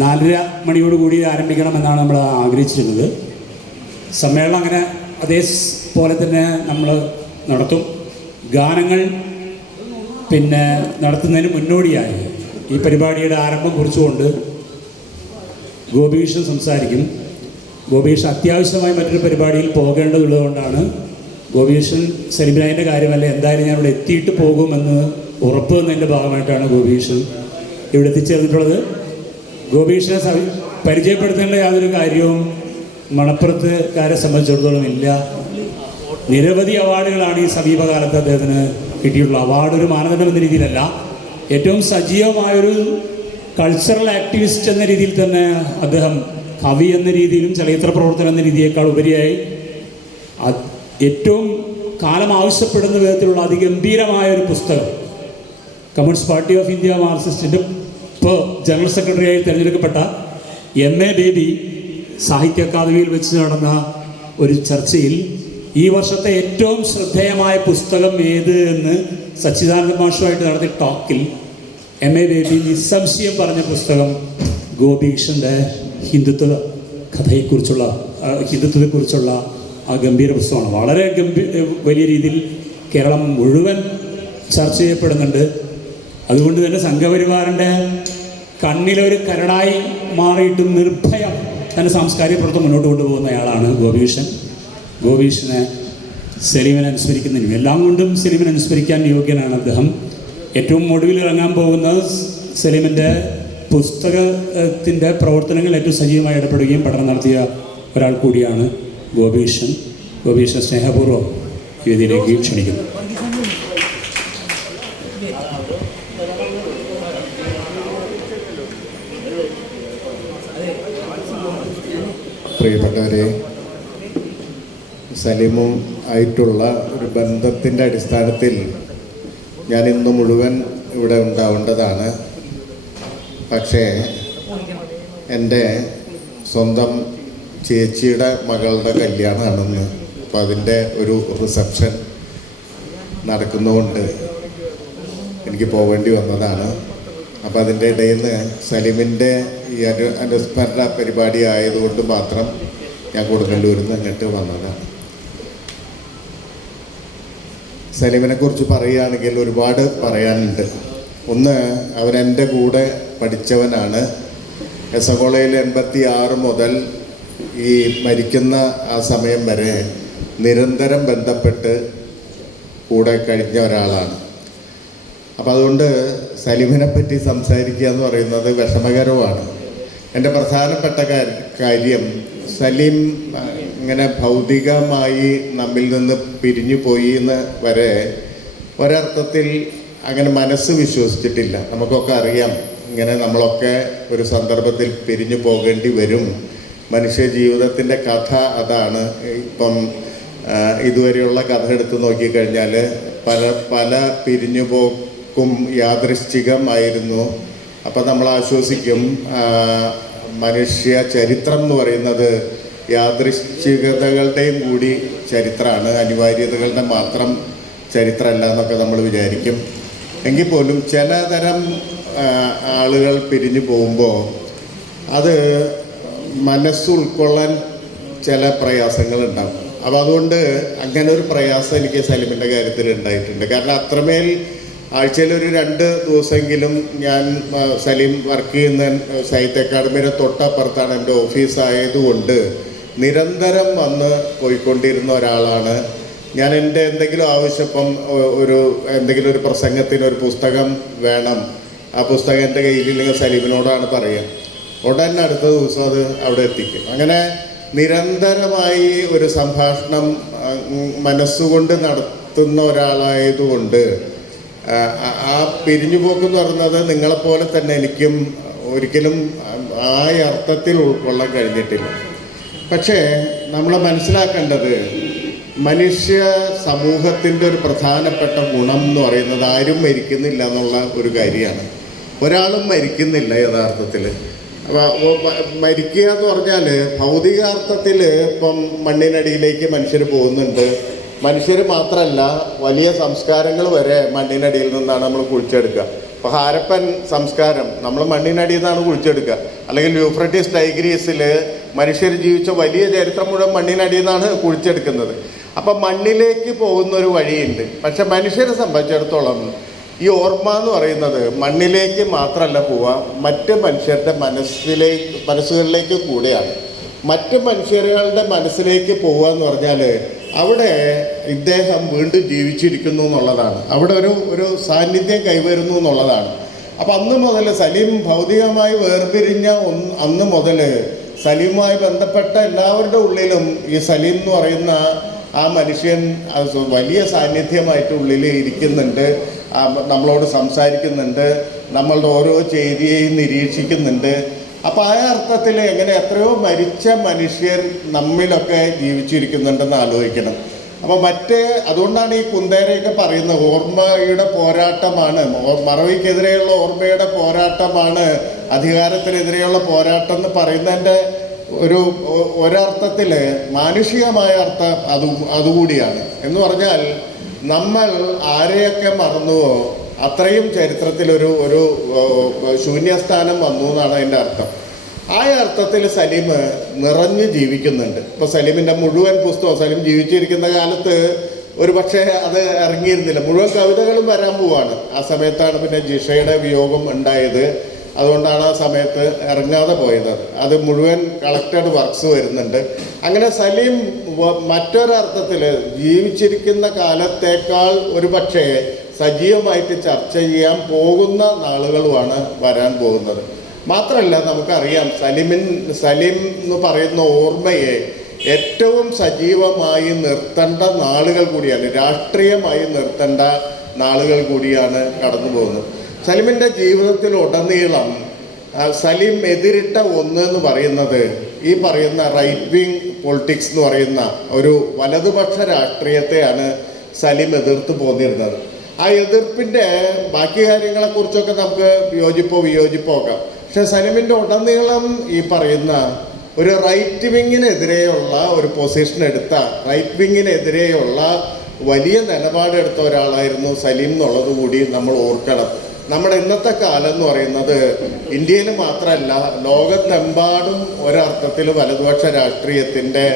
നാലര മണിയോടുകൂടി ആരംഭിക്കണം എന്നാണ് നമ്മൾ ആഗ്രഹിച്ചിരുന്നത്. സമ്മേളനം അങ്ങനെ അതേ പോലെ തന്നെ നമ്മൾ നടത്തും. ഗാനങ്ങൾ പിന്നെ നടത്തുന്നതിന് മുന്നോടിയായി ഈ പരിപാടിയുടെ ആരംഭം കുറിച്ചുകൊണ്ട് ഗോപീഷ് സംസാരിക്കും. ഗോപീഷ് അത്യാവശ്യമായി മറ്റൊരു പരിപാടിയിൽ പോകേണ്ടതുള്ളതുകൊണ്ടാണ് ഗോപീഷൻ സെലിബ്രായിന്റെ കാര്യമല്ല എന്തായാലും ഞാൻ ഇവിടെ എത്തിയിട്ട് പോകുമെന്ന് ഉറപ്പ് എന്നതിന്റെ ഭാഗമായിട്ടാണ് ഗോപീഷൻ ഇവിടെ എത്തിച്ചേർന്നിട്ടുള്ളത്. ഗോപീഷിനെ പരിചയപ്പെടുത്തേണ്ട യാതൊരു കാര്യവും മണപ്പുറത്തുകാരെ സംബന്ധിച്ചിടത്തോളം ഇല്ല. നിരവധി അവാർഡുകളാണ് ഈ സമീപകാലത്ത് അദ്ദേഹത്തിന് കിട്ടിയിട്ടുള്ള അവാർഡ് ഒരു മാനദണ്ഡം എന്ന രീതിയിലല്ല. ഏറ്റവും സജീവമായൊരു കൾച്ചറൽ ആക്ടിവിസ്റ്റ് എന്ന രീതിയിൽ തന്നെ അദ്ദേഹം കവി എന്ന രീതിയിലും ചലച്ചിത്ര പ്രവർത്തനം എന്ന രീതിയേക്കാൾ ഉപരിയായി ഏറ്റവും കാലം ആവശ്യപ്പെടുന്ന വിധത്തിലുള്ള അതിഗംഭീരമായ ഒരു പുസ്തകം. കമ്മ്യൂണിസ്റ്റ് പാർട്ടി ഓഫ് ഇന്ത്യ മാർക്സിസ്റ്റിന്റെ ഇപ്പോൾ ജനറൽ സെക്രട്ടറിയായി തിരഞ്ഞെടുക്കപ്പെട്ട എം എ ബേബി സാഹിത്യ അക്കാദമിയിൽ വെച്ച് നടന്ന ഒരു ചർച്ചയിൽ ഈ വർഷത്തെ ഏറ്റവും ശ്രദ്ധേയമായ പുസ്തകം ഏത് എന്ന് സച്ചിദാനന്ദ മാഷുമായിട്ട് നടത്തിയ ടോക്കിൽ എം എ ബേബി നിസ്സംശയം പറഞ്ഞ പുസ്തകം ഗോപീഷന്റെ ഹിന്ദുത്വ കഥയെക്കുറിച്ചുള്ള ഹിന്ദുത്വത്തെക്കുറിച്ചുള്ള ആ ഗംഭീര പുസ്തകമാണ്. വളരെ ഗംഭീര വലിയ രീതിയിൽ കേരളം മുഴുവൻ ചർച്ച ചെയ്യപ്പെടുന്നുണ്ട്. അതുകൊണ്ട് തന്നെ സംഘപരിവാറിന്റെ കണ്ണിലൊരു കരടായി മാറിയിട്ട് നിർഭയം തന്റെ സാംസ്കാരിക പ്രവർത്തനം മുന്നോട്ട് കൊണ്ടുപോകുന്നയാളാണ് ഗോപീഷൻ. ഗോപീഷനെ സെലീമിനെ അനുസ്മരിക്കുന്നതിനും എല്ലാം കൊണ്ടും സെലീമിനെ അനുസ്മരിക്കാൻ യോഗ്യനാണ് അദ്ദേഹം. ഏറ്റവും ഒടുവിൽ ഇറങ്ങാൻ പോകുന്ന സെലീമിന്റെ പുസ്തകത്തിന്റെ പ്രവർത്തനങ്ങൾ ഏറ്റവും സജീവമായി ഇടപെടുകയും പഠനം നടത്തിയ ഒരാൾ കൂടിയാണ് ഗോപീഷൻ. ഗോപീഷൻ സ്നേഹപൂർവം വേദിയിലേക്ക് ക്ഷണിക്കുന്നു. പ്രിയപ്പെട്ടവരെ സലീമും ആയിട്ടുള്ള ഒരു ബന്ധത്തിന്റെ അടിസ്ഥാനത്തിൽ ഞാൻ ഇന്ന് മുഴുവൻ ഇവിടെ ഉണ്ടാവേണ്ടതാണ്. പക്ഷേ എന്റെ സ്വന്തം ചേച്ചിയുടെ മകളുടെ കല്യാണമാണെന്ന് അപ്പം അതിന്റെ ഒരു റിസപ്ഷൻ നടക്കുന്നതുകൊണ്ട് എനിക്ക് പോവേണ്ടി വന്നതാണ്. അപ്പം അതിന്റെ ഇടയിൽ നിന്ന് സലീമിന്റെ ഈ അനു അനുസ്മരണ പരിപാടി ആയതുകൊണ്ട് മാത്രം ഞാൻ കൊടുങ്ങല്ലൂരിൽ നിന്ന് അങ്ങോട്ട് വന്നതാണ് സലീമിനെ കുറിച്ച് പറയുകയാണെങ്കിൽ ഒരുപാട് പറയാനുണ്ട്. ഒന്ന് അവൻ എന്റെ കൂടെ പഠിച്ചവനാണ്. എസ് എ കോളേജിൽ എൺപത്തി ആറ് മുതൽ ഈ മരിക്കുന്ന ആ സമയം വരെ നിരന്തരം ബന്ധപ്പെട്ട് കൂടെ കഴിഞ്ഞ ഒരാളാണ്. അപ്പം അതുകൊണ്ട് സലീമിനെ പറ്റി സംസാരിക്കുക എന്ന് പറയുന്നത് വിഷമകരമാണ് എന്റെ പ്രധാനപ്പെട്ട കാര്യം സലീം ഇങ്ങനെ ഭൗതികമായി നമ്മിൽ നിന്ന് പിരിഞ്ഞു പോയി എന്ന് വരെ ഒരർത്ഥത്തിൽ അങ്ങനെ മനസ്സ് വിശ്വസിച്ചിട്ടില്ല. നമുക്കൊക്കെ അറിയാം ഇങ്ങനെ നമ്മളൊക്കെ ഒരു സന്ദർഭത്തിൽ പിരിഞ്ഞു പോകേണ്ടി വരും. മനുഷ്യ ജീവിതത്തിന്റെ കഥ അതാണ്. ഇപ്പം ഇതുവരെയുള്ള കഥ എടുത്ത് നോക്കിക്കഴിഞ്ഞാൽ പല പല പിരിഞ്ഞു പോക്കും യാദൃശ്ചികമായിരുന്നു. അപ്പം നമ്മൾ ആശ്വസിക്കും മനുഷ്യ ചരിത്രം എന്ന് പറയുന്നത് യാദൃശ്ചികതകളുടെയും കൂടി ചരിത്രമാണ്. അനിവാര്യതകളുടെ മാത്രം ചരിത്രമല്ല എന്നൊക്കെ നമ്മൾ വിചാരിക്കും. എങ്കിൽ പോലും ചിലതരം ആളുകൾ പിരിഞ്ഞു പോകുമ്പോൾ അത് മനസ്സ് ഉൾക്കൊള്ളാൻ ചില പ്രയാസങ്ങളുണ്ടാകും അപ്പോൾ അതുകൊണ്ട് അങ്ങനെ ഒരു പ്രയാസം എനിക്ക് സലിമിന്റെ കാര്യത്തിൽ ഉണ്ടായിട്ടുണ്ട്. കാരണം അത്രമേൽ ആഴ്ചയിൽ ഒരു രണ്ട് ദിവസമെങ്കിലും ഞാൻ സലീം വർക്ക് ചെയ്യുന്ന സാഹിത്യ അക്കാദമിയുടെ തൊട്ടപ്പുറത്താണ് എന്റെ ഓഫീസ് ആയതുകൊണ്ട് നിരന്തരം വന്ന് പോയിക്കൊണ്ടിരുന്ന ഒരാളാണ്. ഞാൻ എന്റെ എന്തെങ്കിലും ആവശ്യപ്പം ഒരു എന്തെങ്കിലും ഒരു പ്രസംഗത്തിന് ഒരു പുസ്തകം വേണം. ആ പുസ്തകം എന്റെ കയ്യിലില്ലെങ്കിൽ സലീമിനോടാണ് പറയുക ഉടൻ അടുത്ത ദിവസം അത് അവിടെ എത്തിക്കും. അങ്ങനെ നിരന്തരമായി ഒരു സംഭാഷണം മനസ്സുകൊണ്ട് നടത്തുന്ന ഒരാളായതുകൊണ്ട് ആ, ആ- ആ പിരിഞ്ഞുപോക്ക് എന്ന് പറയുന്നത് നിങ്ങളെപ്പോലെ തന്നെ എനിക്കും ഒരിക്കലും ആ അർത്ഥത്തിൽ ഉൾക്കൊള്ളാൻ കഴിഞ്ഞിട്ടില്ല. പക്ഷേ നമ്മൾ മനസ്സിലാക്കേണ്ടത് മനുഷ്യ സമൂഹത്തിന്റെ ഒരു പ്രധാനപ്പെട്ട ഗുണം എന്ന് പറയുന്നത് ആരും മരിക്കുന്നില്ല എന്നുള്ള ഒരു കാര്യമാണ്. ഒരാളും മരിക്കുന്നില്ല യഥാർത്ഥത്തിൽ മരിക്കുക എന്ന് പറഞ്ഞാൽ ഭൗതികാർത്ഥത്തിൽ ഇപ്പം മണ്ണിനടിയിലേക്ക് മനുഷ്യർ പോകുന്നുണ്ട്. മനുഷ്യർ മാത്രമല്ല വലിയ സംസ്കാരങ്ങൾ വരെ മണ്ണിനടിയിൽ നിന്നാണ് നമ്മൾ കുഴിച്ചെടുക്കുക. ഇപ്പോൾ ഹാരപ്പൻ സംസ്കാരം നമ്മൾ മണ്ണിനടിയിൽ നിന്നാണ് കുഴിച്ചെടുക്കുക. അല്ലെങ്കിൽ യൂഫ്രട്ടീസ് ടൈഗ്രീസിൽ മനുഷ്യർ ജീവിച്ച വലിയ ചരിത്രം മുഴുവൻ മണ്ണിനടിയിൽ നിന്നാണ് കുഴിച്ചെടുക്കുന്നത്. അപ്പം മണ്ണിലേക്ക് പോകുന്ന ഒരു വഴിയുണ്ട്. പക്ഷെ മനുഷ്യരെ സംബന്ധിച്ചിടത്തോളം ഈ ഓർമ്മ എന്ന് പറയുന്നത് മണ്ണിലേക്ക് മാത്രമല്ല പോവുക മറ്റ് മനുഷ്യരുടെ മനസ്സിലേക്ക് മനസ്സുകളിലേക്ക് കൂടെയാണ്. മറ്റ് മനുഷ്യരുടെ മനസ്സിലേക്ക് പോവുക എന്ന് പറഞ്ഞാൽ അവിടെ ഇദ്ദേഹം വീണ്ടും ജീവിച്ചിരിക്കുന്നു എന്നുള്ളതാണ്. അവിടെ ഒരു ഒരു സാന്നിധ്യം കൈവരുന്നു എന്നുള്ളതാണ്. അപ്പം അന്ന് മുതൽ സലീം ഭൗതികമായി വേർപിരിഞ്ഞ അന്ന് മുതൽ സലീമുമായി ബന്ധപ്പെട്ട എല്ലാവരുടെ ഉള്ളിലും ഈ സലീം എന്ന് പറയുന്ന ആ മനുഷ്യൻ വലിയ സാന്നിധ്യമായിട്ട് ഉള്ളിൽ ഇരിക്കുന്നുണ്ട്. നമ്മളോട് സംസാരിക്കുന്നുണ്ട്. നമ്മളുടെ ഓരോ ചെയ്തിയെയും നിരീക്ഷിക്കുന്നുണ്ട്. അപ്പോൾ ആ അർത്ഥത്തിൽ എങ്ങനെ എത്രയോ മരിച്ച മനുഷ്യർ നമ്മിലൊക്കെ ജീവിച്ചിരിക്കുന്നുണ്ടെന്ന് ആലോചിക്കണം. അപ്പോൾ മറ്റ് അതുകൊണ്ടാണ് ഈ കുന്തേരയൊക്കെ പറയുന്നത് ഓർമ്മയുടെ പോരാട്ടമാണ്. മറവിക്കെതിരെയുള്ള ഓർമ്മയുടെ പോരാട്ടമാണ് അധികാരത്തിനെതിരെയുള്ള പോരാട്ടം എന്ന് പറയുന്നതിന്റെ ഒരു ഒരർത്ഥത്തിൽ മാനുഷികമായ അർത്ഥം അത് അതുകൂടിയാണ്. എന്ന് പറഞ്ഞാൽ നമ്മൾ ആരെയൊക്കെ മറന്നുവോ അത്രയും ചരിത്രത്തിലൊരു ഒരു ശൂന്യസ്ഥാനം വന്നു എന്നാണ് അതിന്റെ അർത്ഥം. ആ അർത്ഥത്തിൽ സലീം നിറഞ്ഞു ജീവിക്കുന്നുണ്ട്. ഇപ്പോൾ സലീമിന്റെ മുഴുവൻ പുസ്തകം സലീം ജീവിച്ചിരിക്കുന്ന കാലത്ത് ഒരു പക്ഷേ അത് ഇറങ്ങിയിരുന്നില്ല. മുഴുവൻ കവിതകളും വരാൻ പോവാണ്. ആ സമയത്താണ് പിന്നെ ജിഷയുടെ വിയോഗം ഉണ്ടായത്. അതുകൊണ്ടാണ് ആ സമയത്ത് ഇറങ്ങാതെ പോയത്. അത് മുഴുവൻ കളക്റ്റഡ് വർക്ക്സ് വരുന്നുണ്ട്. അങ്ങനെ സലീം മറ്റൊരർത്ഥത്തിൽ ജീവിച്ചിരിക്കുന്ന കാലത്തേക്കാൾ ഒരു പക്ഷേ സജീവമായിട്ട് ചർച്ച ചെയ്യാൻ പോകുന്ന നാളുകളുമാണ് വരാൻ പോകുന്നത്. മാത്രമല്ല നമുക്കറിയാം സലിമിൻ സലിം എന്ന് പറയുന്ന ഓർമ്മയെ ഏറ്റവും സജീവമായി നിർത്തേണ്ട നാളുകൾ കൂടിയാണ് രാഷ്ട്രീയമായി നിർത്തേണ്ട നാളുകൾ കൂടിയാണ് കടന്നു പോകുന്നത്. സലിമിന്റെ ജീവിതത്തിൽ ഉടനീളം സലിം എതിരിട്ട ഒന്ന് എന്ന് പറയുന്നത് ഈ പറയുന്ന റൈറ്റ് വിങ് പൊളിറ്റിക്സ് എന്ന് പറയുന്ന ഒരു വലതുപക്ഷ രാഷ്ട്രീയത്തെയാണ് സലിം എതിർത്ത് പോന്നിരുന്നത്. ആ എതിർപ്പിന്റെ ബാക്കി കാര്യങ്ങളെ കുറിച്ചൊക്കെ നമുക്ക് യോജിപ്പോ വിയോജിപ്പോ ഒക്കെ. പക്ഷെ സലീമിന്റെ ഉടനീളം ഈ പറയുന്ന ഒരു റൈറ്റ് വിങ്ങിനെതിരെയുള്ള ഒരു പൊസിഷൻ എടുത്ത റൈറ്റ് വിങ്ങിനെതിരെയുള്ള വലിയ നിലപാടെടുത്ത ഒരാളായിരുന്നു സലീം എന്നുള്ളത് കൂടി നമ്മൾ ഓർക്കണം. നമ്മുടെ ഇന്നത്തെ കാലം എന്ന് പറയുന്നത് ഇന്ത്യയിൽ മാത്രമല്ല ലോകത്തെമ്പാടും ഒരർത്ഥത്തിൽ വലതുപക്ഷ രാഷ്ട്രീയത്തിന്റെ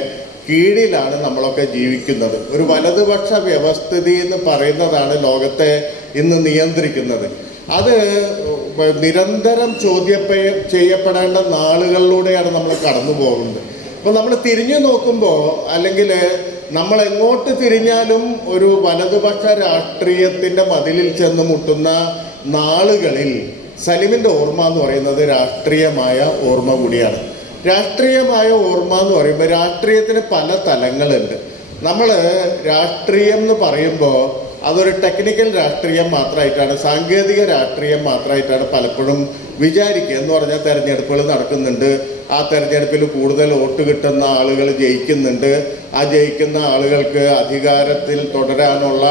കീഴിലാണ് നമ്മളൊക്കെ ജീവിക്കുന്നത്. ഒരു വലതുപക്ഷ വ്യവസ്ഥിതി എന്ന് പറയുന്നതാണ് ലോകത്തെ ഇന്ന് നിയന്ത്രിക്കുന്നത്. അത് നിരന്തരം ചോദ്യപ്പെ ചെയ്യപ്പെടേണ്ട നാളുകളിലൂടെയാണ് നമ്മൾ കടന്നു പോകുന്നത്. അപ്പോൾ നമ്മൾ തിരിഞ്ഞു നോക്കുമ്പോൾ അല്ലെങ്കിൽ നമ്മൾ എങ്ങോട്ട് തിരിഞ്ഞാലും ഒരു വലതുപക്ഷ രാഷ്ട്രീയത്തിന്റെ മതിലിൽ ചെന്ന് മുട്ടുന്ന നാളുകളിൽ സലിമിന്റെ ഓർമ്മ എന്ന് പറയുന്നത് രാഷ്ട്രീയമായ ഓർമ്മ കൂടിയാണ്. രാഷ്ട്രീയമായ ഓർമ്മ എന്ന് പറയുമ്പോൾ രാഷ്ട്രീയത്തിന് പല തലങ്ങളുണ്ട്. നമ്മൾ രാഷ്ട്രീയം എന്ന് പറയുമ്പോൾ അതൊരു ടെക്നിക്കൽ രാഷ്ട്രീയം മാത്രമായിട്ടാണ് സാങ്കേതിക രാഷ്ട്രീയം മാത്രമായിട്ടാണ് പലപ്പോഴും വിചാരിക്കുക. എന്ന് പറഞ്ഞാൽ തെരഞ്ഞെടുപ്പുകൾ നടക്കുന്നുണ്ട്. ആ തെരഞ്ഞെടുപ്പിൽ കൂടുതൽ വോട്ട് കിട്ടുന്ന ആളുകൾ ജയിക്കുന്നുണ്ട്. ആ ജയിക്കുന്ന ആളുകൾക്ക് അധികാരത്തിൽ തുടരാനുള്ള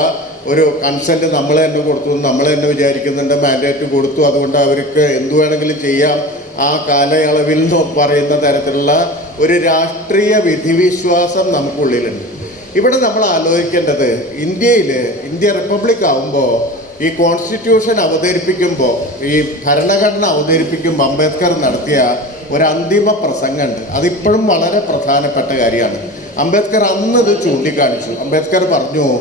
ഒരു കൺസെന്റ് നമ്മൾ തന്നെ കൊടുത്തു. നമ്മൾ തന്നെ വിചാരിക്കുന്നുണ്ട് മാൻഡേറ്റ് കൊടുത്തു. അതുകൊണ്ട് അവർക്ക് എന്തു വേണമെങ്കിലും ചെയ്യാം. ആ കാലയളവിൽ പറയുന്ന തരത്തിലുള്ള ഒരു രാഷ്ട്രീയ വിധിവിശ്വാസം നമുക്കുള്ളിലുണ്ട്. ഇവിടെ നമ്മൾ ആലോചിക്കേണ്ടത് ഇന്ത്യയിൽ ഇന്ത്യ റിപ്പബ്ലിക് ആവുമ്പോൾ ഈ കോൺസ്റ്റിറ്റ്യൂഷൻ അവതരിപ്പിക്കുമ്പോൾ ഈ ഭരണഘടന അവതരിപ്പിക്കുമ്പോൾ അംബേദ്കർ നടത്തിയ ഒരു അന്തിമ പ്രസംഗമുണ്ട്. അതിപ്പോഴും വളരെ പ്രധാനപ്പെട്ട കാര്യമാണ്. അംബേദ്കർ അന്ന് ഇത് ചൂണ്ടിക്കാണിച്ചു. അംബേദ്കർ പറഞ്ഞു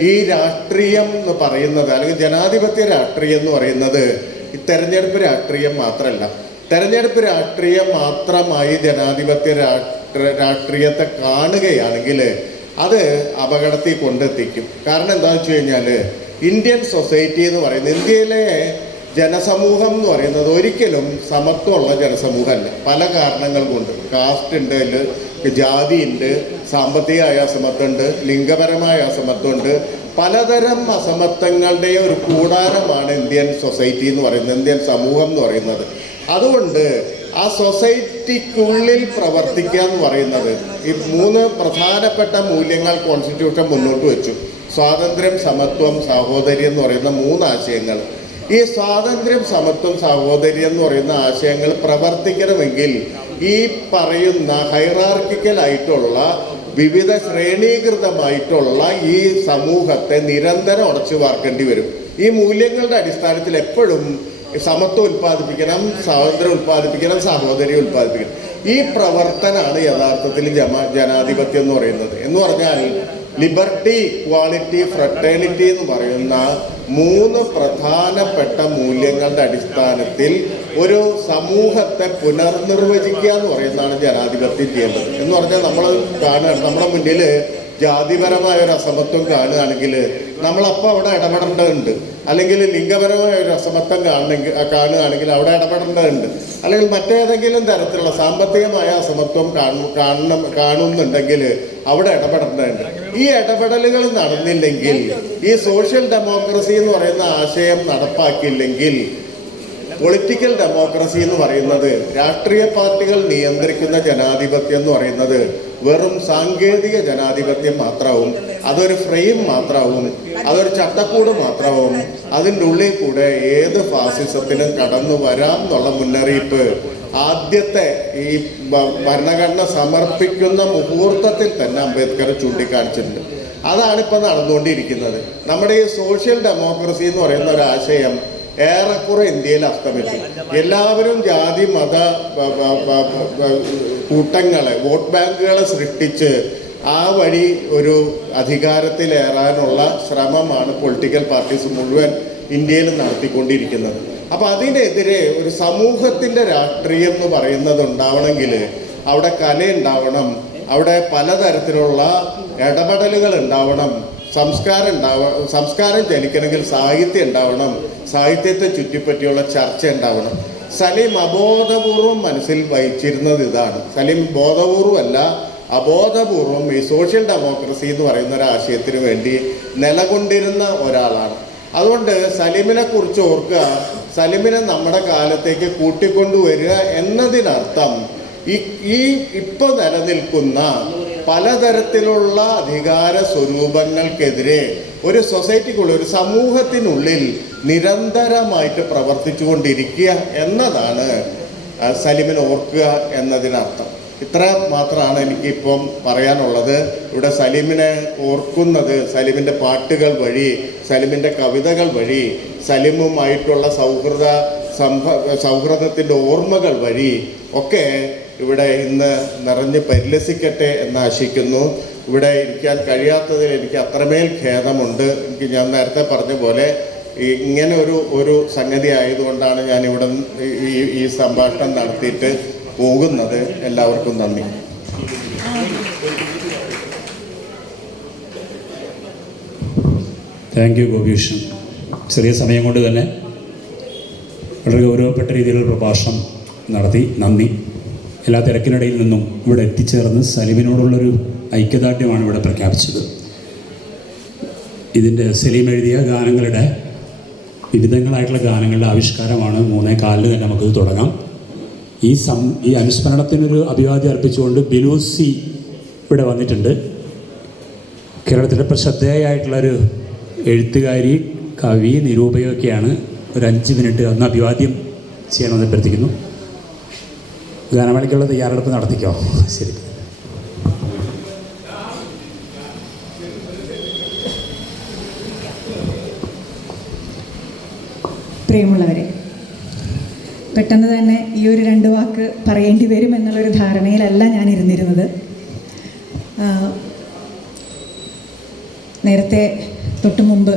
ഈ രാഷ്ട്രീയം എന്ന് പറയുന്നത് അല്ലെങ്കിൽ ജനാധിപത്യ രാഷ്ട്രീയം എന്ന് പറയുന്നത് ഈ തെരഞ്ഞെടുപ്പ് രാഷ്ട്രീയം മാത്രമല്ല. തെരഞ്ഞെടുപ്പ് രാഷ്ട്രീയം മാത്രമായി ജനാധിപത്യ രാഷ്ട്ര രാഷ്ട്രീയത്തെ കാണുകയാണെങ്കിൽ അത് അപകടത്തിൽ കൊണ്ടെത്തിക്കും. കാരണം എന്താണെന്ന് വെച്ച് കഴിഞ്ഞാൽ ഇന്ത്യൻ സൊസൈറ്റി എന്ന് പറയുന്നത് ഇന്ത്യയിലെ ജനസമൂഹം എന്ന് പറയുന്നത് ഒരിക്കലും സമത്വമുള്ള ജനസമൂഹമല്ല. പല കാരണങ്ങൾ കൊണ്ട്. കാസ്റ്റ് ഉണ്ട് ജാതി ഉണ്ട് സാമ്പത്തികമായ അസമത്വമുണ്ട് ലിംഗപരമായ അസമത്വമുണ്ട്. പലതരം അസമത്വങ്ങളുടെ ഒരു കൂടാരമാണ് ഇന്ത്യൻ സൊസൈറ്റി എന്ന് പറയുന്നത് ഇന്ത്യൻ സമൂഹം എന്ന് പറയുന്നത്. അതുകൊണ്ട് ആ സൊസൈറ്റിക്കുള്ളിൽ പ്രവർത്തിക്കുക എന്ന് പറയുന്നത് ഈ മൂന്ന് പ്രധാനപ്പെട്ട മൂല്യങ്ങൾ കോൺസ്റ്റിറ്റ്യൂഷൻ മുന്നോട്ട് വെച്ചു. സ്വാതന്ത്ര്യം സമത്വം സഹോദര്യം എന്ന് പറയുന്ന മൂന്ന് ആശയങ്ങൾ. ഈ സ്വാതന്ത്ര്യം സമത്വം സഹോദര്യം എന്ന് പറയുന്ന ആശയങ്ങൾ പ്രവർത്തിക്കണമെങ്കിൽ ഈ പറയുന്ന ഹൈറാർക്കിക്കലായിട്ടുള്ള വിവിധ ശ്രേണീകൃതമായിട്ടുള്ള ഈ സമൂഹത്തെ നിരന്തരം ഉടച്ചു വാർക്കേണ്ടി വരും. ഈ മൂല്യങ്ങളുടെ അടിസ്ഥാനത്തിൽ എപ്പോഴും സമത്വം ഉൽപ്പാദിപ്പിക്കണം സ്വാതന്ത്ര്യം ഉൽപ്പാദിപ്പിക്കണം സഹോദരി ഉൽപ്പാദിപ്പിക്കണം. ഈ പ്രവർത്തനമാണ് യഥാർത്ഥത്തിൽ ജമ ജനാധിപത്യം എന്ന് പറയുന്നത്. എന്ന് പറഞ്ഞാൽ ലിബർട്ടി ഇക്വാളിറ്റി ഫ്രട്ടേണിറ്റി എന്ന് പറയുന്ന മൂന്ന് പ്രധാനപ്പെട്ട മൂല്യങ്ങളുടെ അടിസ്ഥാനത്തിൽ ഒരു സമൂഹത്തെ പുനർനിർവചിക്കുക എന്ന് പറയുന്നതാണ് ജനാധിപത്യം ചെയ്യേണ്ടത്. എന്ന് പറഞ്ഞാൽ നമ്മൾ കാണുകയാണ് നമ്മുടെ മുന്നിൽ ജാതിപരമായ ഒരു അസമത്വം കാണുകയാണെങ്കിൽ നമ്മളപ്പോൾ അവിടെ ഇടപെടേണ്ടതുണ്ട്. അല്ലെങ്കിൽ ലിംഗപരമായ ഒരു അസമത്വം കാണണമെങ്കിൽ കാണുകയാണെങ്കിൽ അവിടെ ഇടപെടേണ്ടതുണ്ട്. അല്ലെങ്കിൽ മറ്റേതെങ്കിലും തരത്തിലുള്ള സാമ്പത്തികമായ അസമത്വം കാണു കാണണം കാണുന്നുണ്ടെങ്കിൽ അവിടെ ഇടപെടേണ്ടതുണ്ട്. ഈ ഇടപെടലുകൾ നടന്നില്ലെങ്കിൽ ഈ സോഷ്യൽ ഡെമോക്രസി എന്ന് പറയുന്ന ആശയം നടപ്പാക്കിയില്ലെങ്കിൽ പൊളിറ്റിക്കൽ ഡെമോക്രസി എന്ന് പറയുന്നത് രാഷ്ട്രീയ പാർട്ടികൾ നിയന്ത്രിക്കുന്ന ജനാധിപത്യം എന്ന് പറയുന്നത് വെറും സാങ്കേതിക ജനാധിപത്യം മാത്രവും അതൊരു ഫ്രെയിം മാത്രവും അതൊരു ചട്ടക്കൂട് മാത്രവും അതിന്റെ ഉള്ളിൽ കൂടെ ഏത് ഫാസിസത്തിനും കടന്നു വരാം എന്നുള്ള മുന്നറിയിപ്പ് ആദ്യത്തെ ഈ ഭരണഘടന സമർപ്പിക്കുന്ന മുഹൂർത്തത്തിൽ തന്നെ അംബേദ്കർ ചൂണ്ടിക്കാണിച്ചിട്ടുണ്ട്. അതാണ് ഇപ്പം നടന്നുകൊണ്ടിരിക്കുന്നത്. നമ്മുടെ ഈ സോഷ്യൽ ഡെമോക്രസി എന്ന് പറയുന്ന ഒരു ആശയം ഏറെക്കുറെ ഇന്ത്യയിൽ അസ്തമിച്ചു. എല്ലാവരും ജാതി മത കൂട്ടങ്ങളെ വോട്ട് ബാങ്കുകളെ സൃഷ്ടിച്ച് ആ വഴി ഒരു അധികാരത്തിലേറാനുള്ള ശ്രമമാണ് പൊളിറ്റിക്കൽ പാർട്ടീസ് മുഴുവൻ ഇന്ത്യയിൽ നടത്തിക്കൊണ്ടിരിക്കുന്നത്. അപ്പം അതിനെതിരെ ഒരു സമൂഹത്തിന്റെ രാഷ്ട്രീയം എന്ന് പറയുന്നത് ഉണ്ടാവണമെങ്കിൽ അവിടെ കല ഉണ്ടാവണം അവിടെ പലതരത്തിലുള്ള ഇടപെടലുകൾ ഉണ്ടാവണം സംസ്കാരം ഉണ്ടാവ സംസ്കാരം ജനിക്കണമെങ്കിൽ സാഹിത്യം ഉണ്ടാവണം. സാഹിത്യത്തെ ചുറ്റിപ്പറ്റിയുള്ള ചർച്ച ഉണ്ടാവണം. സലീം അബോധപൂർവം മനസ്സിൽ വഹിച്ചിരുന്നത് ഇതാണ്. സലീം ബോധപൂർവമല്ല അബോധപൂർവം ഈ സോഷ്യൽ ഡെമോക്രസി എന്ന് പറയുന്ന ഒരു ആശയത്തിന് വേണ്ടി നിലകൊണ്ടിരുന്ന ഒരാളാണ്. അതുകൊണ്ട് സലീമിനെ കുറിച്ച് ഓർക്കുക സലീമിനെ നമ്മുടെ കാലത്തേക്ക് കൂട്ടിക്കൊണ്ടുവരിക എന്നതിനർത്ഥം ഈ ഈ ഇപ്പോൾ നിലനിൽക്കുന്ന പലതരത്തിലുള്ള അധികാര സ്വരൂപങ്ങൾക്കെതിരെ ഒരു സൊസൈറ്റിക്കുള്ളിൽ ഒരു സമൂഹത്തിനുള്ളിൽ നിരന്തരമായിട്ട് പ്രവർത്തിച്ചു കൊണ്ടിരിക്കുക എന്നതാണ് സലിമിന് ഓർക്കുക എന്നതിനർത്ഥം. ഇത്ര മാത്രമാണ് എനിക്കിപ്പം പറയാനുള്ളത്. ഇവിടെ സലിമിനെ ഓർക്കുന്നത് സലീമിന്റെ പാട്ടുകൾ വഴി സലീമിന്റെ കവിതകൾ വഴി സലിമുമായിട്ടുള്ള സൗഹൃദ സംഭ സൗഹൃദത്തിന്റെ ഓർമ്മകൾ വഴി ഒക്കെ ഇവിടെ ഇന്ന് നിറഞ്ഞ് പരിലസിക്കട്ടെ എന്ന് ആശിക്കുന്നു. ഇവിടെ ഇരിക്കാൻ കഴിയാത്തതിൽ എനിക്ക് അത്രമേൽ ഖേദമുണ്ട്. എനിക്ക് ഞാൻ നേരത്തെ പറഞ്ഞ പോലെ ഇങ്ങനെ ഒരു ഒരു സംഗതി ആയതുകൊണ്ടാണ് ഞാൻ ഇവിടെ ഈ ഈ സംഭാഷണം നടത്തിയിട്ട് പോകുന്നത്. എല്ലാവർക്കും നന്ദി. താങ്ക് യു ഗോപീഷൻ ചെറിയ സമയം കൊണ്ട് തന്നെ വളരെ ഗൗരവപ്പെട്ട രീതിയിലുള്ള പ്രഭാഷണം നടത്തി. നന്ദി. എല്ലാ തിരക്കിനിടയിൽ നിന്നും ഇവിടെ എത്തിച്ചേർന്ന് സലീമിനോടുള്ളൊരു ഐക്യദാർഢ്യമാണ് ഇവിടെ പ്രഖ്യാപിച്ചത്. ഇതിന്റെ സലീം എഴുതിയ ഗാനങ്ങളുടെ വിവിധങ്ങളായിട്ടുള്ള ഗാനങ്ങളുടെ ആവിഷ്കാരമാണ് മൂന്നേ കാലിൽ തന്നെ നമുക്ക് തുടങ്ങാം. ഈ സം ഈ അനുസ്മരണത്തിനൊരു അഭിവാദ്യം അർപ്പിച്ചുകൊണ്ട് ബിനൂസി ഇവിടെ വന്നിട്ടുണ്ട്. കേരളത്തിലെ പ്രശ്രദ്ധേയായിട്ടുള്ളൊരു എഴുത്തുകാരി കവി നിരൂപകയൊക്കെയാണ് ഒരു അഞ്ച് മിനിറ്റ് അന്ന് അഭിവാദ്യം ചെയ്യണമെന്ന് അഭ്യർത്ഥിക്കുന്നു ഗാനമേളയ്ക്കുള്ള തയ്യാറെടുപ്പ് നടത്തിക്കോ? ശരി. പ്രിയമുള്ളവരെ പെട്ടെന്ന് തന്നെ ഈ ഒരു രണ്ട് വാക്ക് പറയേണ്ടി വരും എന്നുള്ളൊരു ധാരണയിലല്ല ഞാൻ ഇരുന്നിരുന്നത് നേരത്തെ തൊട്ട് മുമ്പ്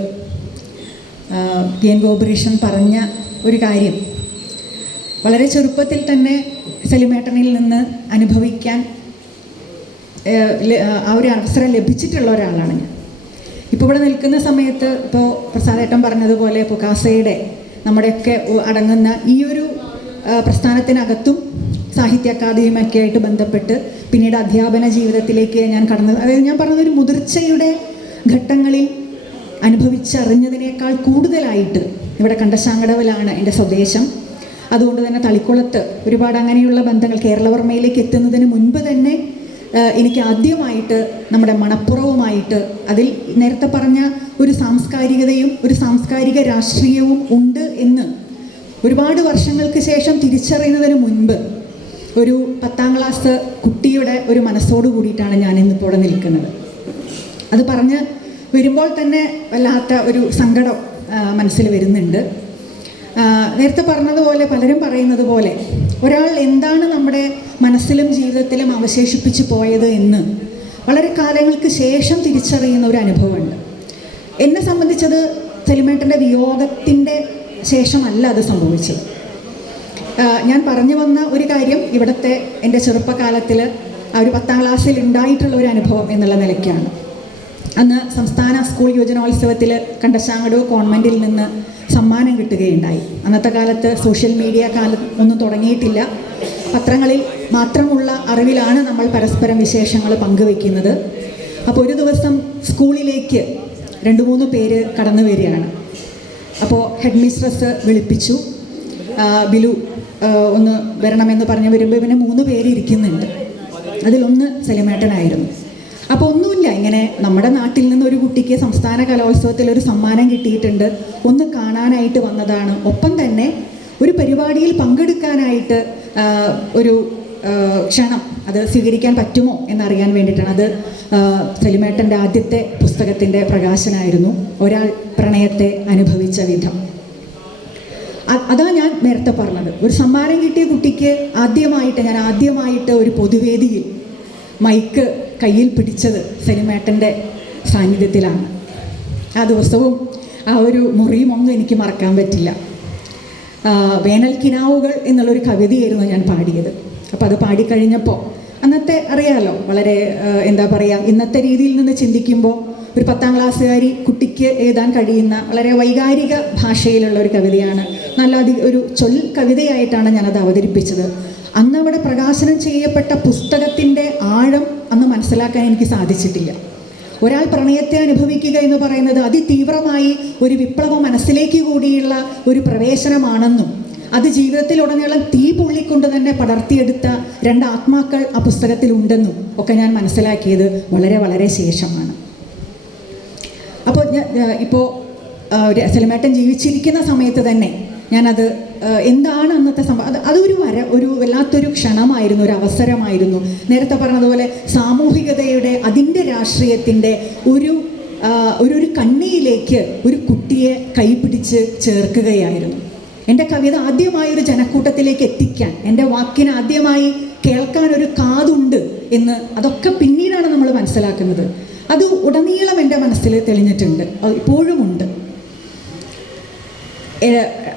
പി എൻ ഗോപുരീഷൻ പറഞ്ഞ ഒരു കാര്യം വളരെ ചെറുപ്പത്തിൽ തന്നെ സെലിമേട്ടനിൽ നിന്ന് അനുഭവിക്കാൻ ആ ഒരു അവസരം ലഭിച്ചിട്ടുള്ള ഒരാളാണ് ഞാൻ. ഇപ്പോൾ ഇവിടെ നിൽക്കുന്ന സമയത്ത് ഇപ്പോൾ പ്രസാദേട്ടൻ പറഞ്ഞതുപോലെ പുകാസയുടെ നമ്മുടെയൊക്കെ അടങ്ങുന്ന ഈ ഒരു പ്രസ്ഥാനത്തിനകത്തും സാഹിത്യ അക്കാദമിയുമൊക്കെ ആയിട്ട് ബന്ധപ്പെട്ട് പിന്നീട് അധ്യാപന ജീവിതത്തിലേക്ക് ഞാൻ കടന്നത് അതായത് ഞാൻ പറഞ്ഞത് ഒരു മുതിർച്ചയുടെ ഘട്ടങ്ങളിൽ അനുഭവിച്ചറിഞ്ഞതിനേക്കാൾ കൂടുതലായിട്ട് ഇവിടെ കണ്ടശാങ്കടവിലാണ് എന്റെ സ്വദേശം. അതുകൊണ്ട് തന്നെ തളിക്കുളത്ത് ഒരുപാട് അങ്ങനെയുള്ള ബന്ധങ്ങൾ കേരളവർമ്മയിലേക്ക് എത്തുന്നതിന് മുൻപ് തന്നെ എനിക്ക് ആദ്യമായിട്ട് നമ്മുടെ മണപ്പുറവുമായിട്ട് അതിൽ നേരത്തെ പറഞ്ഞ ഒരു സാംസ്കാരികതയും ഒരു സാംസ്കാരിക രാഷ്ട്രീയവും ഉണ്ട് എന്ന് ഒരുപാട് വർഷങ്ങൾക്ക് ശേഷം തിരിച്ചറിയുന്നതിന് മുൻപ് ഒരു പത്താം ക്ലാസ് കുട്ടിയുടെ ഒരു മനസ്സോട് കൂടിയിട്ടാണ് ഞാൻ ഇന്നിപ്പോൾ നിൽക്കുന്നത്. അത് പറഞ്ഞ് വരുമ്പോൾ തന്നെ വല്ലാത്ത ഒരു സങ്കടം മനസ്സിൽ വരുന്നുണ്ട്. നേരത്തെ പറഞ്ഞതുപോലെ പലരും പറയുന്നത് പോലെ ഒരാൾ എന്താണ് നമ്മുടെ മനസ്സിലും ജീവിതത്തിലും അവശേഷിപ്പിച്ചു പോയത് എന്ന് വളരെ കാലങ്ങൾക്ക് ശേഷം തിരിച്ചറിയുന്ന ഒരു അനുഭവമുണ്ട്. എന്നെ സംബന്ധിച്ചത് സെലിമേട്ടന്റെ വിയോഗത്തിന്റെ ശേഷമല്ല അത് സംഭവിച്ചത്. ഞാൻ പറഞ്ഞു വന്ന ഒരു കാര്യം ഇവിടുത്തെ എന്റെ ചെറുപ്പകാലത്തിൽ ആ ഒരു പത്താം ക്ലാസ്സിൽ ഉണ്ടായിട്ടുള്ള ഒരു അനുഭവം എന്നുള്ള നിലയ്ക്കാണ്. അന്ന് സംസ്ഥാന സ്കൂൾ യുവജനോത്സവത്തിൽ കണ്ടശാങ്ങടു കോൺവെന്റിൽ നിന്ന് സമ്മാനം കിട്ടുകയുണ്ടായി. അന്നത്തെ കാലത്ത് സോഷ്യൽ മീഡിയ കാലം ഒന്നും തുടങ്ങിയിട്ടില്ല. പത്രങ്ങളിൽ മാത്രമുള്ള അറിവിലാണ് നമ്മൾ പരസ്പരം വിശേഷങ്ങൾ പങ്കുവെക്കുന്നത്. അപ്പോൾ ഒരു ദിവസം സ്കൂളിലേക്ക് രണ്ട് മൂന്ന് പേര് കടന്നു വരികയാണ്. അപ്പോൾ ഹെഡ് മിസ്ട്രസ് വിളിപ്പിച്ചു ബിലു ഒന്ന് വരണമെന്ന് പറഞ്ഞ് വരുമ്പോൾ ഇവനെ മൂന്ന് പേര് ഇരിക്കുന്നുണ്ട്. അതിലൊന്ന് സലിമേട്ടനായിരുന്നു. അപ്പോൾ ഒന്നുമില്ല ഇങ്ങനെ നമ്മുടെ നാട്ടിൽ നിന്ന് ഒരു കുട്ടിക്ക് സംസ്ഥാന കലോത്സവത്തിൽ ഒരു സമ്മാനം കിട്ടിയിട്ടുണ്ട്. ഒന്ന് കാണാനായിട്ട് വന്നതാണ്. ഒപ്പം തന്നെ ഒരു പരിപാടിയിൽ പങ്കെടുക്കാനായിട്ട് ഒരു ക്ഷണം അത് സ്വീകരിക്കാൻ പറ്റുമോ എന്നറിയാൻ വേണ്ടിയിട്ടാണ്. അത് സലിമേട്ടന്റെ ആദ്യത്തെ പുസ്തകത്തിന്റെ പ്രകാശനായിരുന്നു. ഒരാൾ പ്രണയത്തെ അനുഭവിച്ച വിധം. അതാ ഞാൻ നേരത്തെ പറഞ്ഞത്. ഒരു സമ്മാനം കിട്ടിയ കുട്ടിക്ക് ആദ്യമായിട്ട് ഞാൻ ആദ്യമായിട്ട് ഒരു പൊതുവേദിയിൽ മൈക്ക് കയ്യിൽ പിടിച്ചത് സനിമേട്ടന്റെ സാന്നിധ്യത്തിലാണ്. ആ ദിവസവും ആ ഒരു മുറിയും ഒന്നും എനിക്ക് മറക്കാൻ പറ്റില്ല. വേനൽ കിനാവുകൾ എന്നുള്ളൊരു കവിതയായിരുന്നു ഞാൻ പാടിയത്. അപ്പോൾ അത് പാടിക്കഴിഞ്ഞപ്പോൾ അന്നത്തെ അറിയാലോ വളരെ എന്താ പറയുക ഇന്നത്തെ രീതിയിൽ നിന്ന് ചിന്തിക്കുമ്പോൾ ഒരു പത്താം ക്ലാസ്സുകാരി കുട്ടിക്ക് എഴുതാൻ കഴിയുന്ന വളരെ വൈകാരിക ഭാഷയിലുള്ള ഒരു കവിതയാണ്. നല്ല അതി ഒരു ചൊൽ കവിതയായിട്ടാണ് ഞാനത് അവതരിപ്പിച്ചത്. അന്ന് അവിടെ പ്രകാശനം ചെയ്യപ്പെട്ട പുസ്തകത്തിന്റെ ആഴം അന്ന് മനസ്സിലാക്കാൻ എനിക്ക് സാധിച്ചിട്ടില്ല. ഒരാൾ പ്രണയത്തെ അനുഭവിക്കുക എന്ന് പറയുന്നത് അതിതീവ്രമായി ഒരു വിപ്ലവ മനസ്സിലേക്ക് കൂടിയുള്ള ഒരു പ്രവേശനമാണെന്നും അത് ജീവിതത്തിലുടനീളം തീ പൊള്ളിക്കൊണ്ട് തന്നെ പടർത്തിയെടുത്ത രണ്ട് ആത്മാക്കൾ ആ പുസ്തകത്തിൽ ഉണ്ടെന്നും ഒക്കെ ഞാൻ മനസ്സിലാക്കിയത് വളരെ വളരെ ശേഷമാണ്. അപ്പോൾ ഞാൻ ഇപ്പോൾ സെലിമേട്ടൻ ജീവിച്ചിരിക്കുന്ന സമയത്ത് തന്നെ ഞാനത് എന്താണ് അന്നത്തെ സംഭവം? അത് അതൊരു വര ഒരു വല്ലാത്തൊരു ക്ഷണമായിരുന്നു ഒരു അവസരമായിരുന്നു. നേരത്തെ പറഞ്ഞതുപോലെ സാമൂഹികതയുടെ അതിന്റെ രാഷ്ട്രീയത്തിന്റെ ഒരു ഒരു ഒരു കണ്ണിയിലേക്ക് ഒരു കുട്ടിയെ കൈപിടിച്ച് ചേർക്കുകയായിരുന്നു. എന്റെ കവിത ആദ്യമായി ഒരു ജനക്കൂട്ടത്തിലേക്ക് എത്തിക്കാൻ എന്റെ വാക്കിന് ആദ്യമായി കേൾക്കാൻ ഒരു കാതുണ്ട് എന്ന് അതൊക്കെ പിന്നീടാണ് നമ്മൾ മനസ്സിലാക്കുന്നത്. അത് ഉടനീളം എന്റെ മനസ്സിൽ തെളിഞ്ഞിട്ടുണ്ട്. ഇപ്പോഴും ഉണ്ട്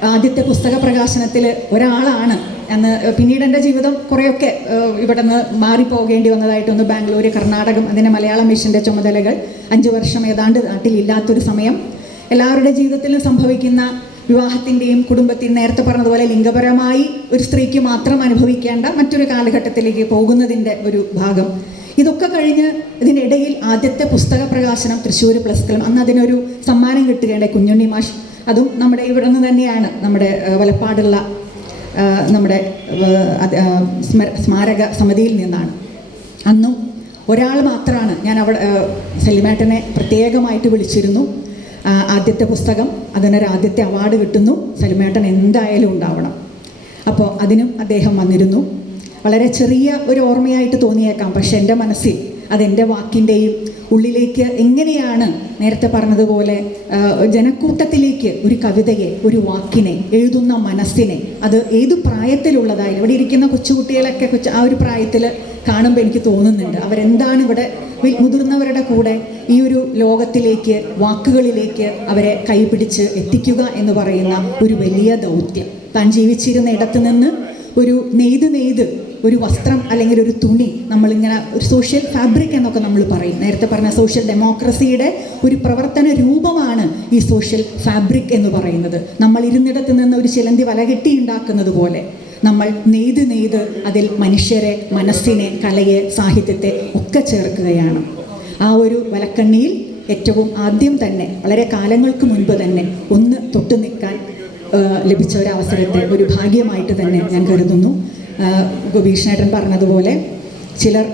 ആദ്യത്തെ പുസ്തക പ്രകാശനത്തിൽ ഒരാളാണ് എന്ന് പിന്നീട് എന്റെ ജീവിതം കുറേയൊക്കെ ഇവിടെ നിന്ന് മാറിപ്പോകേണ്ടി വന്നതായിട്ടൊന്ന് ബാംഗ്ലൂർ കർണാടകം അതിന്റെ മലയാളം മിഷന്റെ ചുമതലകൾ അഞ്ച് വർഷം ഏതാണ്ട് നാട്ടിലില്ലാത്തൊരു സമയം. എല്ലാവരുടെ ജീവിതത്തിലും സംഭവിക്കുന്ന വിവാഹത്തിന്റെയും കുടുംബത്തിന്റെയും നേരത്തെ പറഞ്ഞതുപോലെ ലിംഗപരമായി ഒരു സ്ത്രീക്ക് മാത്രം അനുഭവിക്കേണ്ട മറ്റൊരു കാലഘട്ടത്തിലേക്ക് പോകുന്നതിന്റെ ഒരു ഭാഗം. ഇതൊക്കെ കഴിഞ്ഞ് ഇതിനിടയിൽ ആദ്യത്തെ പുസ്തക പ്രകാശനം തൃശ്ശൂർ പ്ലസ് ക്ലബ്. അന്ന് അതിനൊരു സമ്മാനം കിട്ടുകയുണ്ടായി. കുഞ്ഞുണ്ണി മാഷ് അതും നമ്മുടെ ഇവിടെ നിന്ന് തന്നെയാണ് നമ്മുടെ വലപ്പാടുള്ള നമ്മുടെ സ്മാരക സമിതിയിൽ നിന്നാണ്. അന്നും ഒരാൾ മാത്രമാണ് ഞാൻ അവിടെ സലിമേട്ടനെ പ്രത്യേകമായിട്ട് വിളിച്ചിരുന്നു. ആദ്യത്തെ പുസ്തകം അതിനൊരു ആദ്യത്തെ അവാർഡ് കിട്ടുന്നു. സലിമേട്ടൻ എന്തായാലും ഉണ്ടാവണം. അപ്പോൾ അതിനും അദ്ദേഹം വന്നിരുന്നു. വളരെ ചെറിയ ഒരു ഓർമ്മയായിട്ട് തോന്നിയേക്കാം പക്ഷെ എന്റെ മനസ്സിൽ അതെന്റെ വാക്കിന്റെയും ഉള്ളിലേക്ക് എങ്ങനെയാണ് നേരത്തെ പറഞ്ഞതുപോലെ ജനക്കൂട്ടത്തിലേക്ക് ഒരു കവിതയെ ഒരു വാക്കിനെ എഴുതുന്ന മനസ്സിനെ അത് ഏത് പ്രായത്തിലുള്ളതായാലും ഇവിടെ ഇരിക്കുന്ന കൊച്ചുകുട്ടികളൊക്കെ കൊച്ചു ആ ഒരു പ്രായത്തിൽ കാണുമ്പോൾ എനിക്ക് തോന്നുന്നുണ്ട് അവരെന്താണ് ഇവിടെ മുതിർന്നവരുടെ കൂടെ ഈ ഒരു ലോകത്തിലേക്ക് വാക്കുകളിലേക്ക് അവരെ കൈപിടിച്ച് എത്തിക്കുക എന്ന് പറയുന്ന ഒരു വലിയ ദൗത്യം. താൻ ജീവിച്ചിരുന്ന ഇടത്തു നിന്ന് ഒരു നെയ്ത് നെയ്ത് ഒരു വസ്ത്രം അല്ലെങ്കിൽ ഒരു തുണി നമ്മളിങ്ങനെ ഒരു സോഷ്യൽ ഫാബ്രിക് എന്നൊക്കെ നമ്മൾ പറയും. നേരത്തെ പറഞ്ഞ സോഷ്യൽ ഡെമോക്രസിയുടെ ഒരു പ്രവർത്തന രൂപമാണ് ഈ സോഷ്യൽ ഫാബ്രിക് എന്ന് പറയുന്നത്. നമ്മൾ ഇരുന്നിടത്ത് നിന്ന് ഒരു ചിലന്തി വലകെട്ടി ഉണ്ടാക്കുന്നത് പോലെ നമ്മൾ നെയ്ത് നെയ്ത് അതിൽ മനുഷ്യരെ മനസ്സിനെ കലയെ സാഹിത്യത്തെ ഒക്കെ ചേർക്കുകയാണ്. ആ ഒരു വലക്കണ്ണിയിൽ ഏറ്റവും ആദ്യം തന്നെ വളരെ കാലങ്ങൾക്ക് മുൻപ് തന്നെ ഒന്ന് തൊട്ടു നിൽക്കാൻ ലഭിച്ച ഒരു അവസരത്തെ ഒരു ഭാഗ്യമായിട്ട് തന്നെ ഞാൻ കരുതുന്നു. ഗോപീഷ്ണേട്ടൻ പറഞ്ഞതുപോലെ ചിലർ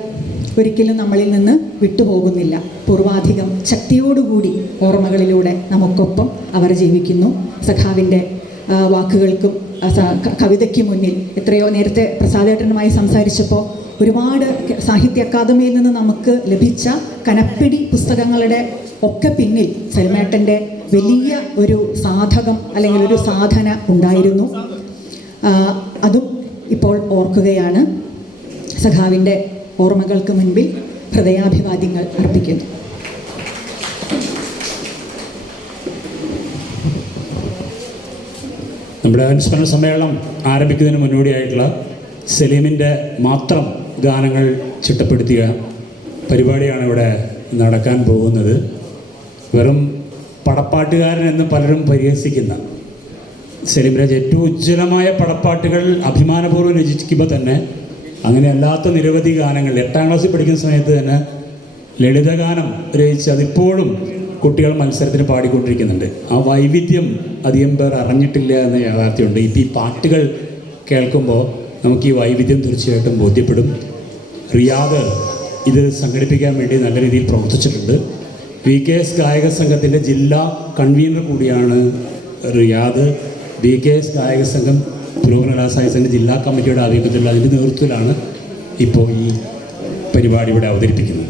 ഒരിക്കലും നമ്മളിൽ നിന്ന് വിട്ടുപോകുന്നില്ല. പൂർവാധികം ശക്തിയോടുകൂടി ഓർമ്മകളിലൂടെ നമുക്കൊപ്പം അവർ ജീവിക്കുന്നു. സഖാവിന്റെ വാക്കുകൾക്കും കവിതയ്ക്ക് മുന്നിൽ എത്രയോ നേരത്തെ പ്രസാദേട്ടനുമായി സംസാരിച്ചപ്പോൾ ഒരുപാട് സാഹിത്യ അക്കാദമിയിൽ നിന്ന് നമുക്ക് ലഭിച്ച കനപ്പിടി പുസ്തകങ്ങളുടെ ഒക്കെ പിന്നിൽ സൽമേട്ടന്റെ വലിയ ഒരു സാധകം അല്ലെങ്കിൽ ഒരു സാധന ഉണ്ടായിരുന്നു. അതും ഇപ്പോൾ ഓർക്കുകയാണ്. സഖാവിന്റെ ഓർമ്മകൾക്ക് മുൻപിൽ ഹൃദയാഭിവാദ്യങ്ങൾ അർപ്പിക്കുന്നു. നമ്മുടെ അനുസ്മരണ സമ്മേളനം ആരംഭിക്കുന്നതിന് മുന്നോടിയായിട്ടുള്ള സലീമിന്റെ മാത്രം ഗാനങ്ങൾ ചിട്ടപ്പെടുത്തിയ പരിപാടിയാണ് ഇവിടെ നടക്കാൻ പോകുന്നത്. വെറും പടപ്പാട്ടുകാരൻ എന്ന് പലരും പരിഹസിക്കുന്ന സലീം രാജ് ഏറ്റവും ഉജ്ജ്വലമായ പടപ്പാട്ടുകൾ അഭിമാനപൂർവം രചിക്കുമ്പോൾ തന്നെ അങ്ങനെ അല്ലാത്ത നിരവധി ഗാനങ്ങൾ എട്ടാം ക്ലാസ്സിൽ പഠിക്കുന്ന സമയത്ത് തന്നെ ലളിതഗാനം രചിച്ച് അതിപ്പോഴും കുട്ടികൾ മത്സരത്തിന് പാടിക്കൊണ്ടിരിക്കുന്നുണ്ട്. ആ വൈവിധ്യം അധികം പേർ അറിഞ്ഞിട്ടില്ല എന്ന യാഥാർത്ഥ്യമുണ്ട്. ഇപ്പം ഈ പാട്ടുകൾ കേൾക്കുമ്പോൾ നമുക്ക് ഈ വൈവിധ്യം തീർച്ചയായിട്ടും ബോധ്യപ്പെടും. റിയാദ് ഇത് സംഘടിപ്പിക്കാൻ വേണ്ടി നല്ല രീതിയിൽ പ്രവർത്തിച്ചിട്ടുണ്ട്. വി കെ എസ് ഗായക സംഘത്തിന്റെ ജില്ലാ കൺവീനർ കൂടിയാണ് റിയാദ്. വി കെ എസ് ഗായക സംഘം പുരോഗമനകലാസായ സംഘം ജില്ലാ കമ്മിറ്റിയുടെ ആധിപത്യത്തിലുള്ള അതിന്റെ നേതൃത്വത്തിലാണ് ഇപ്പോൾ ഈ പരിപാടി ഇവിടെ അവതരിപ്പിക്കുന്നത്.